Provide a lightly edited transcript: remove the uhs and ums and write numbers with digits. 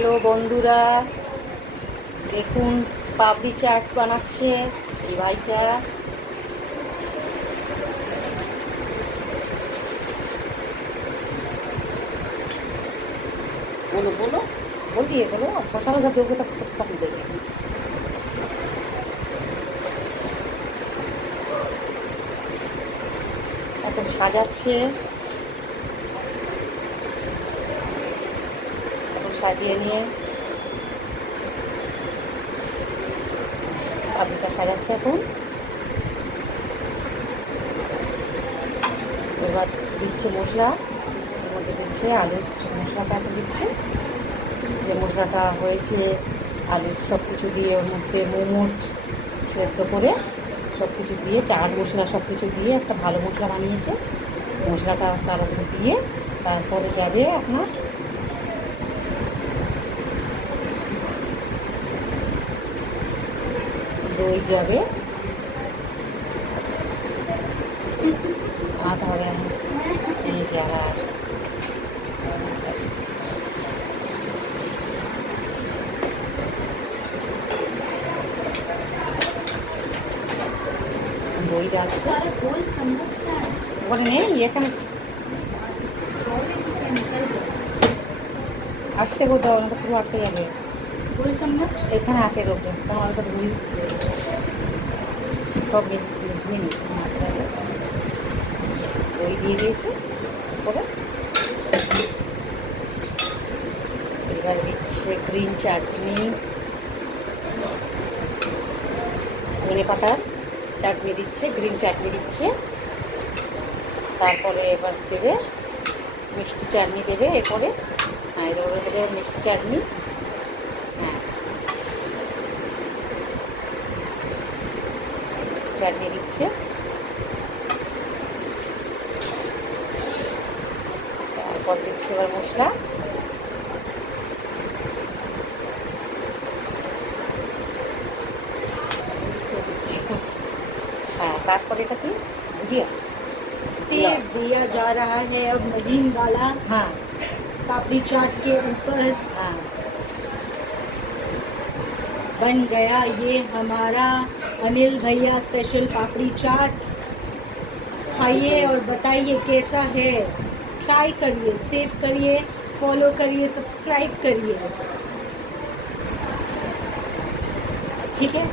Hello বন্ধুরা, দেখুন পাপড়ি চাট বানাচ্ছে এই ভাইটা। বলো বলো বল দিয়ে বলো, মশলা যা দেবো তখন দেবে। এখন সাজাচ্ছে, এখন সাজিয়ে নিয়ে পাপড়িটা সাজাচ্ছে। এখন এবার দিচ্ছে মশলা, এর মধ্যে দিচ্ছে আলুর মশলাটা। এখন দিচ্ছে যে মশলাটা হয়েছে আলুর সব কিছু দিয়ে, ওর মধ্যে মোমোট সেদ্ধ করে সব কিছু দিয়ে, চাট মশলা সব কিছু দিয়ে একটা ভালো মশলা বানিয়েছে। মশলাটা তার উপরে দিয়ে তারপরে যাবে আপনার দই যাবে, আধা হবে এই জায়গার। ঠিক আছে, দই ডালছে ওখানে নেই, এখানে আসতে কোথাও না তো পুরো আটকে যাবে। গোল চামচ এখানে আছে রোগটা, কারণ অল্প ধুই সব ধুয়ে নিয়েছি, মাছ দেবে। দই দিয়ে দিয়েছে করে, এবার দিচ্ছে গ্রিন চাটনি, ধনে পাতার চাটনি দিচ্ছে, গ্রিন চাটনি দিচ্ছে। তারপরে এবার দেবে মিষ্টি চাটনি দেবে এরপরে। হ্যাঁ, এরপরে দেবে মিষ্টি চাটনি। হ্যাঁ, মিষ্টি চাটনি দিচ্ছে। তারপর দিচ্ছে এবার মশলা, দিচ্ছে। হ্যাঁ, তারপরে এটা কি ভুজিয়া सेव दिया जा रहा है अब महीन वाला। हाँ, पापड़ी चाट के ऊपर हाँ, बन गया ये हमारा अनिल भैया स्पेशल पापड़ी चाट। खाइए और बताइए कैसा है। ट्राई करिए, सेव करिए, फॉलो करिए, सब्सक्राइब करिए। ठीक है।